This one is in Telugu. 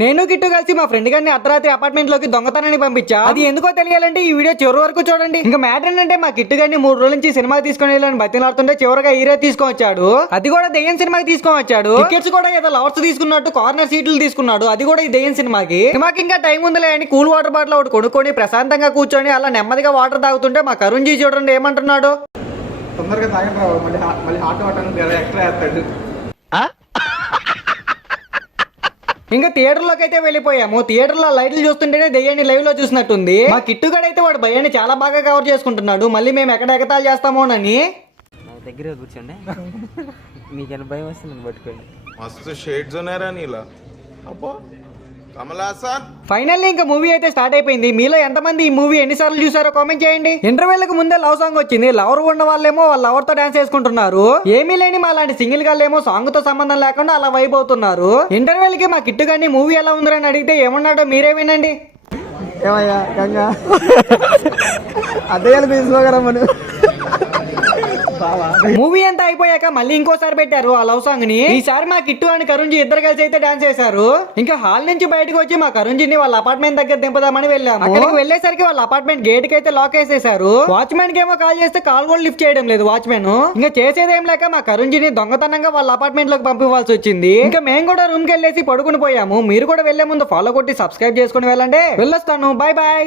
నేను గిట్టు కలిసి మా ఫ్రెండ్ గారిని అర్ధరాత్రి అపార్ట్మెంట్ లోకి దొంగతనాన్ని పంపించా. అది ఎందుకో తెలియాలంటే ఈ వీడియో చివరి వరకు చూడండి. ఇంకా మ్యాటర్ ఏంటంటే మా కిట్టు గారిని 3 రోజుల నుంచి సినిమా తీసుకుని వెళ్ళాలని బతిలాడుతుంటే చివరిగా హీరో తీసుకొని వచ్చాడు. అది కూడా దెయ్యం సినిమాకి తీసుకొని వచ్చాడు. టికెట్స్ కూడా ఏదో లవర్స్ తీసుకున్నట్టు కార్నర్ సీట్లు తీసుకున్నాడు. అది కూడా ఈ దెయ్యం సినిమాకి. సినిమాకి ఇంకా టైం ఉందిలే అని కూల్ వాటర్ బాటిల్ ఒకటి కొనుక్కొని ప్రశాంతంగా కూర్చొని అలా నెమ్మదిగా వాటర్ తాగుతుంటే మా కరుణ్ జీ చూడండి ఏమంటున్నాడు. తొందరగా తాగండి రావు, మళ్ళీ హాట్ వాటర్ ఎక్స్ట్రా వేస్తాడు. ఇంకా థియేటర్ లోకి అయితే వెళ్ళిపోయాము. థియేటర్ లో లైట్లు చూస్తుంటేనే దెయ్యాన్ని లైవ్ లో చూసినట్టుంది. మా కిట్టుగాడైతే వాడు భయాన్ని చాలా బాగా కవర్ చేసుకుంటున్నాడు. మళ్ళీ మేము ఎక్కడ ఎగతాలు చేస్తామోనని దగ్గర కూర్చోండి. మీకేమైనా భయం వస్తుంది నన్ను పట్టుకోండి. మస్తు షేడ్స్ ఉన్నారా నీలా అబ్బో కమల్ హాసన్. ఫైనల్లీ ఇంకా మూవీ అయితే స్టార్ట్ అయిపోయింది. మీలో ఎంతమంది ఈ మూవీ ఎన్నిసార్లు చూసారో కామెంట్ చేయండి. ఇంటర్వెల్ కు ముందే లవ్ సాంగ్ వచ్చింది. లవర్ ఉన్న వాళ్ళేమో వాళ్ళ లవర్ తో డాన్స్ చేసుకుంటున్నారు. ఏమీ లేని మా లాంటి సింగిల్ గాళ్ళేమో సాంగ్ తో సంబంధం లేకుండా అలా వైబ్ అవుతున్నారు. ఇంటర్వెల్ కి మా కిట్టు గారిని మూవీ ఎలా ఉందని అడిగితే ఏమన్నాడో మీరే వినండి. ఏమయ్యా గంగా అదే తీసుకోగరా మనం. మూవీ అంతా అయిపోయాక మళ్ళీ ఇంకోసారి పెట్టారు ఆ లవ్ సాంగ్ ని. ఈసారి మా కిట్టు అని కరుణ్ జీ ఇద్దరు కలిసి అయితే డాన్స్ చేశారు. ఇంకా హాల్ నుంచి బయటకు వచ్చి మా కరుణ్ జీని వాళ్ళ అపార్ట్మెంట్ దగ్గర దింపదామని వెళ్ళాము. అక్కడికి వెళ్ళేసరికి వాళ్ళ అపార్ట్మెంట్ గేట్ కి అయితే లాక్ వేసేసారు. వాచ్మెన్ కి ఏమో కాల్ చేస్తే కాల్ కూడా లిఫ్ట్ చేయడం లేదు వాచ్మెన్. ఇంకా చేసేదేం లేక మా కరుణ్ జీని దొంగతనంగా వాళ్ళ అపార్ట్మెంట్ లోకి పంపివ్వాల్సి వచ్చింది. ఇంకా మేము కూడా రూమ్ కి వెళ్ళేసి పడుకుని పోయాము. మీరు కూడా వెళ్లే ముందు ఫాలో కొట్టి సబ్స్క్రైబ్ చేసుకుని వెళ్ళండి. వెళ్ళొస్తాను. Bye bye.